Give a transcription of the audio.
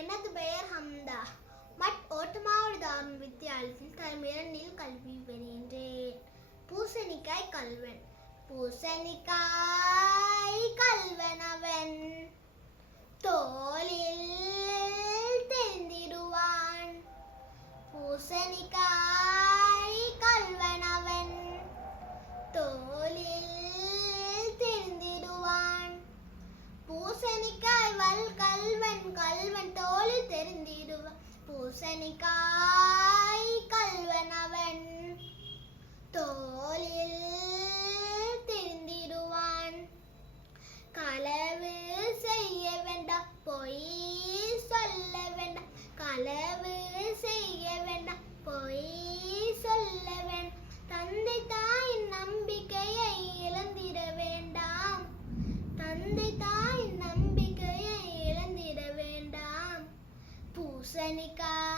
எனது பெயர் ஹம்தா. ஓட்டமாவடி வித்தியாலயத்தில் தரம் 2 கல்வி பயின்றேன். பூசணிக்காய் கல்வன். பூசணிக்காய் கல்வன் அவன் தோளில் தெரிந்திடுவான். பூசணிக்காய் கல்வன் அவன் தோளில் தெரிந்திடுவான். பூசணிக்காய் கல்வன் கல்வன் தோளில் தெரிந்திடுவான். பூசணிக்காய் கல்வன் அவன் தோளில் தெரிந்திடுவான். களவு செய்ய வேண்டாம், பொய் சொல்ல வேண்டாம். களவு செய்ய வேண்டாம், பொய் சொல்ல வேண்டாம். தந்தை தாயின் நம்பிக்கையை இழந்திட வேண்டாம். தந்தை தாயின் நம்பிக்கையை இழந்திட வேண்டாம். பூசணிக்காய்